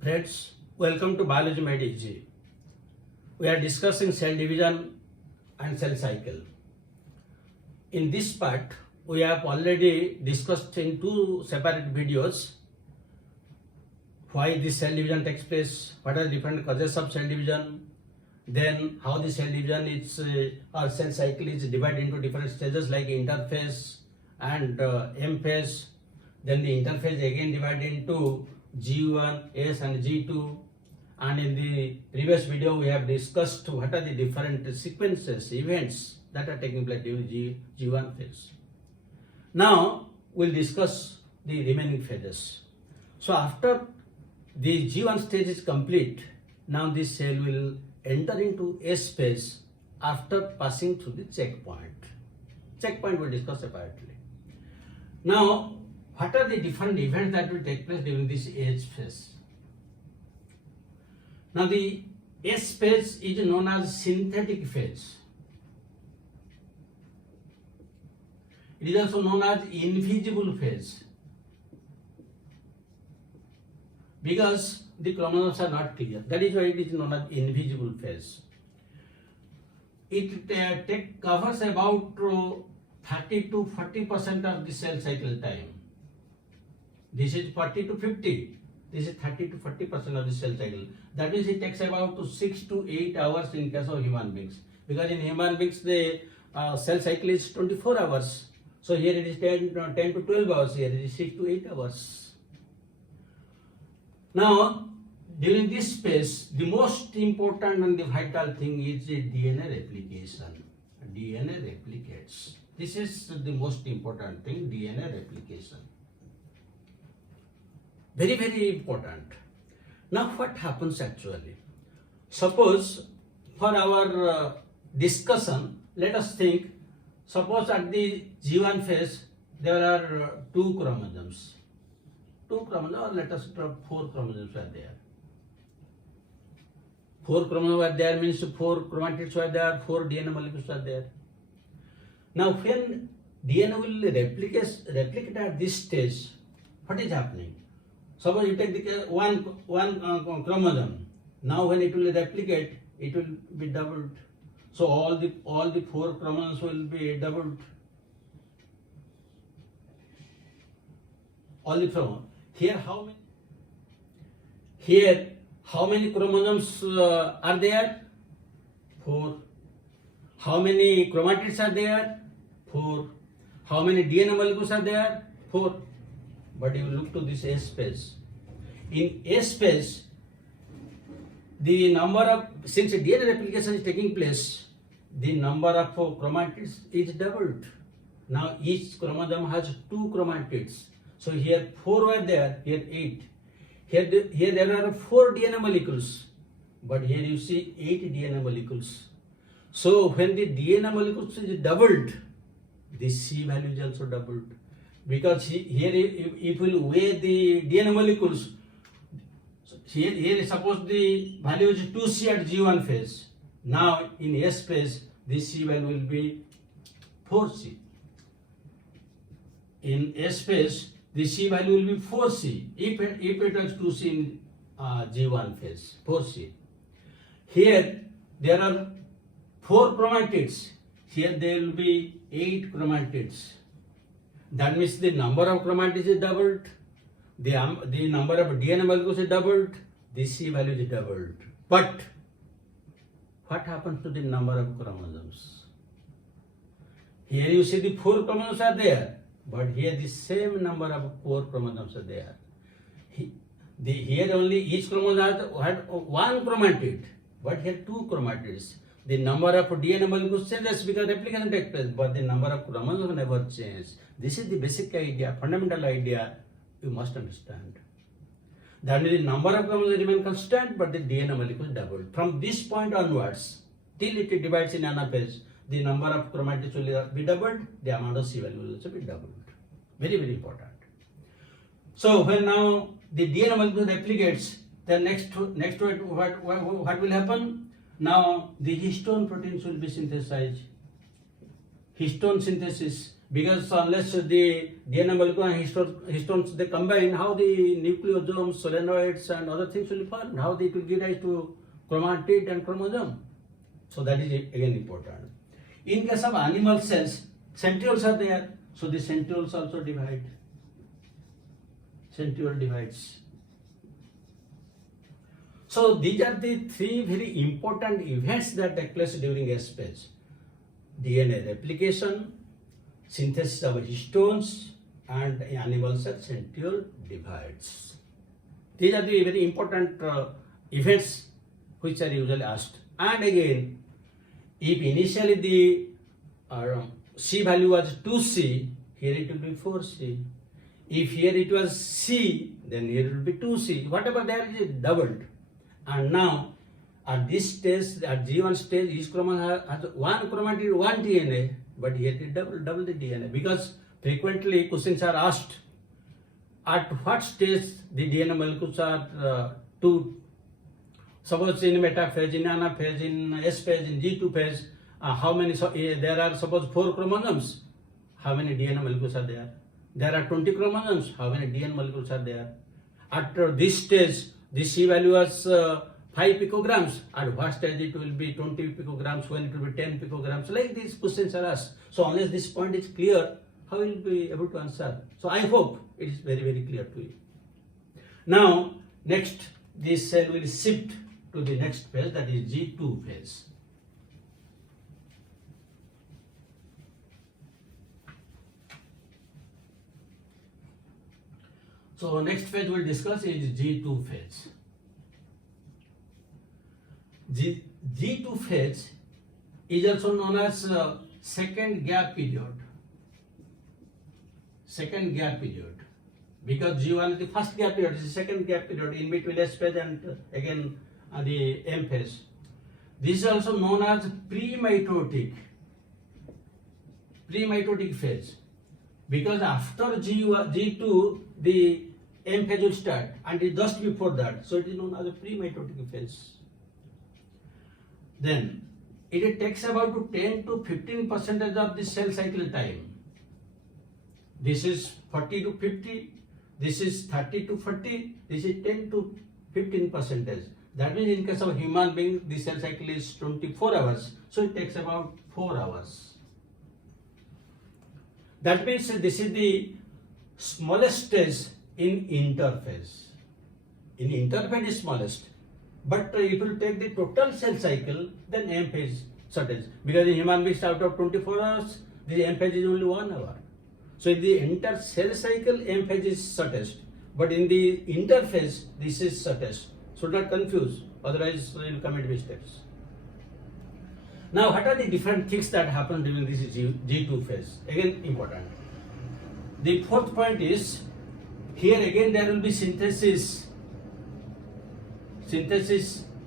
Friends, welcome to Biology Made Easy. We are discussing cell division and cell cycle. In this part, we have already discussed in two separate videos why this cell division takes place, what are the different causes of cell division, then how the cell division is or cell cycle is divided into different stages like interphase and M phase. Then the interphase again divided into G1, S and G2, and in the previous video we have discussed what are the different sequences, events that are taking place during G1 phase. Now we'll discuss the remaining phases. So after the G1 stage is complete, now this cell will enter into S phase after passing through the checkpoint. Checkpoint we'll discuss separately. Now, what are the different events that will take place during this S phase? Now, the S phase is known as synthetic phase. It is also known as invisible phase because the chromosomes are not clear. That is why it is known as invisible phase. It covers about 30 to 40% of the cell cycle time. This is 40 to 50. This is 30 to 40% of the cell cycle. That means it takes about 6 to 8 hours in case of human beings. Because in human beings the cell cycle is 24 hours. So here it is 10 to 12 hours. Here it is 6 to 8 hours. Now, during this phase, the most important and the vital thing is the DNA replication. DNA replicates. This is the most important thing, DNA replication. Very, very important. Now, what happens actually? Suppose for our discussion, let us think, suppose at the G1 phase, there are 2 chromosomes. 2 chromosomes, or let us drop 4 chromosomes are there. 4 chromosomes are there means 4 chromatids are there, 4 DNA molecules are there. Now, when DNA will replicate at this stage, what is happening? Suppose you take the one chromosome. Now, when it will replicate, it will be doubled. So all the 4 chromosomes will be doubled. All the chromosomes. Here how many chromosomes are there? 4. How many chromatids are there? 4. How many DNA molecules are there? 4. But you look to this S phase. In S phase, the number of, since DNA replication is taking place, the number of chromatids is doubled. Now each chromosome has 2 chromatids. So here 4 were there, here 8. Here there are 4 DNA molecules, but here you see 8 DNA molecules. So when the DNA molecules is doubled, the C value is also doubled. Because here if we weigh the DNA molecules, here suppose the value is 2C at G1 phase. Now in S phase, this C value will be 4C. In S phase, the C value will be 4C if it was 2C in G1 phase, 4C. Here there are 4 chromatids. Here there will be 8 chromatids. That means the number of chromatids is doubled, the number of DNA molecules is doubled, the C value is doubled. But what happens to the number of chromosomes? Here you see the 4 chromosomes are there, but here the same number of 4 chromosomes are there. Here only each chromosome had 1 chromatid, but here 2 chromatids. The number of DNA molecules changes because replication takes place, but the number of chromosomes never changes. This is the basic idea, fundamental idea you must understand. That means the number of chromosomes remain constant, but the DNA molecule doubled. From this point onwards, till it divides in anaphase, the number of chromatids will be doubled, the amount of C value will also be doubled. Very, very important. So when now the DNA molecule replicates, then next what will happen? Now the histone proteins will be synthesized. Histone synthesis Because unless the DNA molecule and histones they combine, how the nucleosomes, solenoids and other things will be formed, how they will give rise to chromatid and chromosome. So that is again important. In case of animal cells, centrioles are there, so the centrioles also divide. Centriole divides. So these are the three very important events that take place during S phase: DNA replication, synthesis of histones, and animal cell centriole divides. These are the very important events which are usually asked. And again, if initially the C value was 2C, here it will be 4C. If here it was C, then here it will be 2C. Whatever there is doubled. And now, at this stage, at G1 stage, each chromosome has one chromatid, one DNA, but here it double the DNA. Because frequently questions are asked, at what stage the DNA molecules are two. Suppose in metaphase, in anaphase, in S phase, in G2 phase, how many, there are suppose 4 chromosomes, how many DNA molecules are there? There are 20 chromosomes, how many DNA molecules are there? At this stage, the C value was 5 picograms. At what stage it will be 20 picograms, when it will be 10 picograms, like these questions are asked. So unless this point is clear, how will you be able to answer? So I hope it is very, very clear to you. Now, next, this cell will shift to the next phase, that is G2 phase. So next phase we'll discuss is G2 phase. G2 phase is also known as second gap period. Second gap period. Because G1 is the first gap period, this is the second gap period in between S phase and again the M phase. This is also known as pre-mitotic phase. Because after G2, the M phase will start, and it just before that, so it is known as a pre-mitotic phase. Then it takes about 10 to 15% of the cell cycle time. This is 40 to 50, this is 30 to 40, this is 10 to 15%. That means in case of human being, the cell cycle is 24 hours, so it takes about 4 hours. That means this is the smallest stage in interphase. In interphase is smallest, but if you take the total cell cycle, then M phase shortest. Because in human beings out of 24 hours, the M phase is only 1 hour. So in the entire cell cycle, M phase is shortest, but in the interphase, this is shortest. So not confuse, otherwise you will commit mistakes. Now, what are the different things that happen during this G2 phase? Again, important. The fourth point is, here again there will be synthesis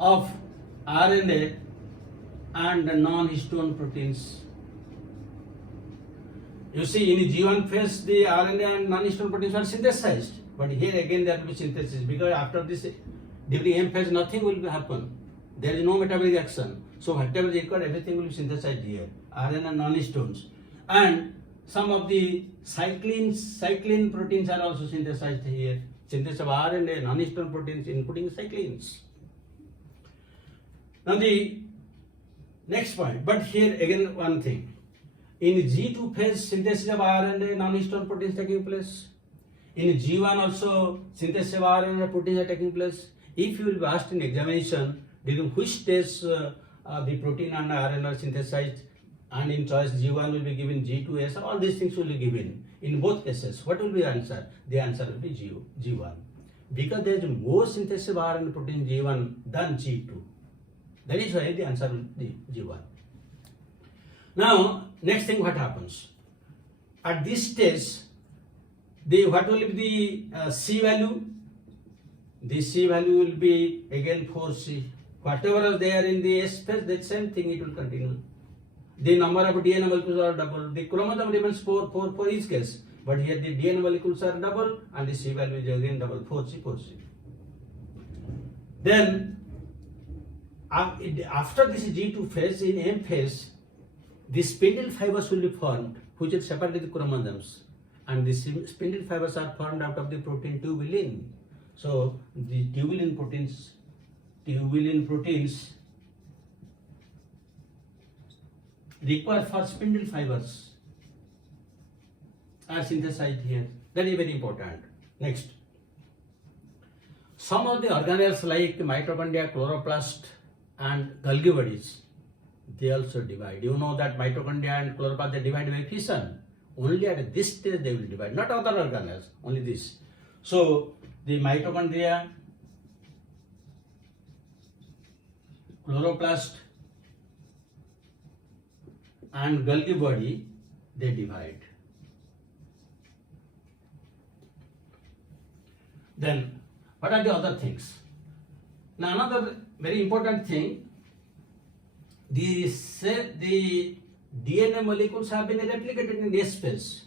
of RNA and non-histone proteins. You see, in G1 phase, the RNA and non-histone proteins are synthesized, but here again there will be synthesis, because after this, during M phase, nothing will happen. There is no metabolic action. So whatever is required, everything will be synthesized here. RNA and non-histones. And some of the cyclin proteins are also synthesized here. Synthesis of RNA, non-histone proteins, including cyclins. Now the next point, but here again one thing. In G2 phase, synthesis of RNA, non-histone proteins taking place. In G1 also, synthesis of RNA proteins are taking place. If you will be asked in examination, during which stage the protein and RNA are synthesized, and in choice G1 will be given, G2S, all these things will be given. In both cases, what will be the answer? The answer will be G1. Because there is more synthesis of RNA protein G1 than G2. That is why the answer will be G1. Now, next thing, what happens? At this stage, what will be the C value? The C value will be again 4C. Whatever is there in the S phase, that same thing it will continue. The number of DNA molecules are double. The chromosome remains 4 for each case. But here the DNA molecules are double and the C value is again double, 4C. Then, after this G2 phase, in M phase, the spindle fibers will be formed. which is separated the chromosomes, and the spindle fibers are formed out of the protein tubulin. So the tubulin proteins required for spindle fibers are synthesized here. That is very important. Next, some of the organelles like mitochondria, chloroplast, and Golgi bodies, they also divide. You know that mitochondria and chloroplast, they divide by fission. Only at this stage they will divide, not other organelles, only this. So the mitochondria, chloroplast, and Golgi body, they divide. Then what are the other things? Now another very important thing, the DNA molecules have been replicated in S phase.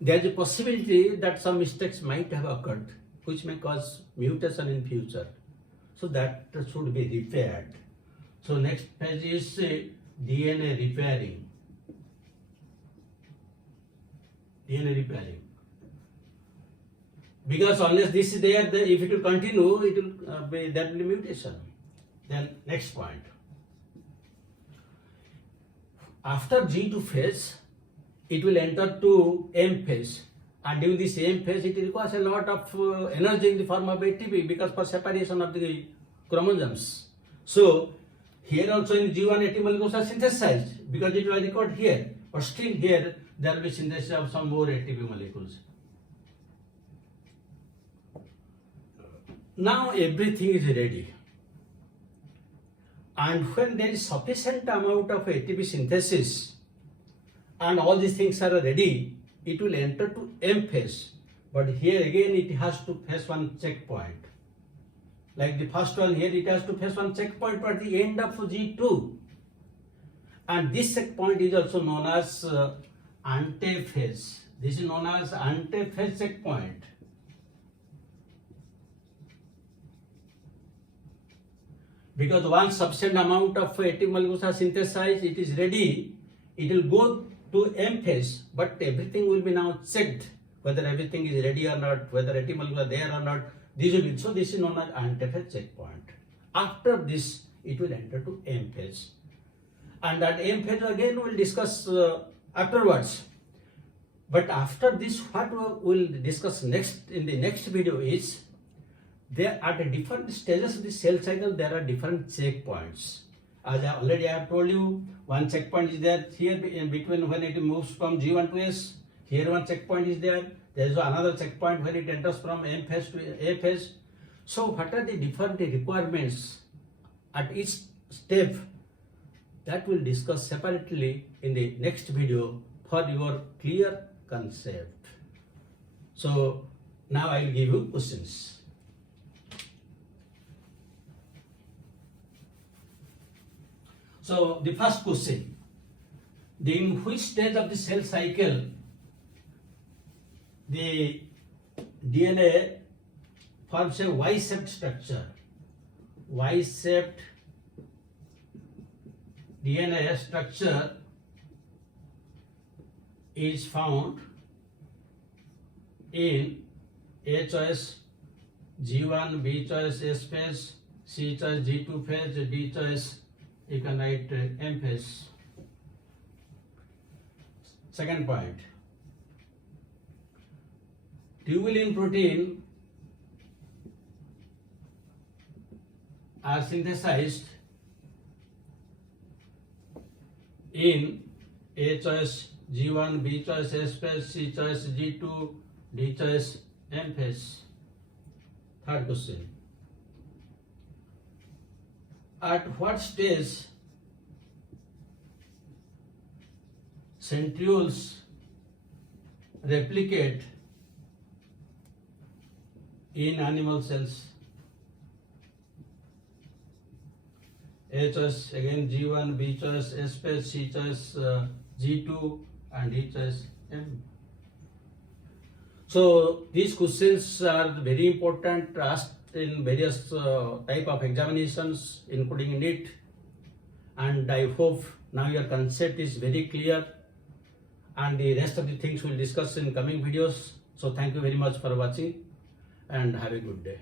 There is a possibility that some mistakes might have occurred which may cause mutation in future. So that should be repaired. So next phase is DNA repairing. Because unless this is there, if it will continue, it will there will be mutation. Then next point. After G2 phase, it will enter to M phase, and during this M phase, it requires a lot of energy in the form of ATP because for separation of the chromosomes. So here also in G1 ATP molecules are synthesized because it was recorded here, but still here there will be synthesis of some more ATP molecules. Now everything is ready, and when there is sufficient amount of ATP synthesis and all these things are ready, it will enter to M phase. But here again it has to face one checkpoint. Like the first one here, it has to face one checkpoint at the end of G2. And this checkpoint is also known as antephase. This is known as antephase checkpoint. Because once sufficient amount of ATP molecules are synthesized, it is ready, it will go to M phase, but everything will be now checked, whether everything is ready or not, whether ATP molecules are there or not. So this is known as antephase checkpoint. After this, it will enter to M phase. And that M phase again we will discuss afterwards. But after this, what we will discuss next in the next video is, there at different stages of the cell cycle, there are different checkpoints. As I already have told you, one checkpoint is there here in between when it moves from G1 to S. Here one checkpoint is there. There is another checkpoint when it enters from M phase to A phase. So what are the different requirements at each step? That we'll discuss separately in the next video for your clear concept. So now I will give you questions. So the first question, in which stage of the cell cycle the DNA forms a Y-shaped structure? Y-shaped DNA structure is found in A choice G1, B choice S phase, C choice G2 phase, D choice you can write M phase. Second point, tubulin protein are synthesized in A choice G1, B choice S phase, C choice G2, D choice M phase. Third question, at what stage centrioles replicate in animal cells? A choice again G1, B choice S phase, C choice G2 and D choice M. So these questions are very important, asked in various type of examinations including NEET, and I hope now your concept is very clear, and the rest of the things we'll discuss in coming videos. So thank you very much for watching and have a good day.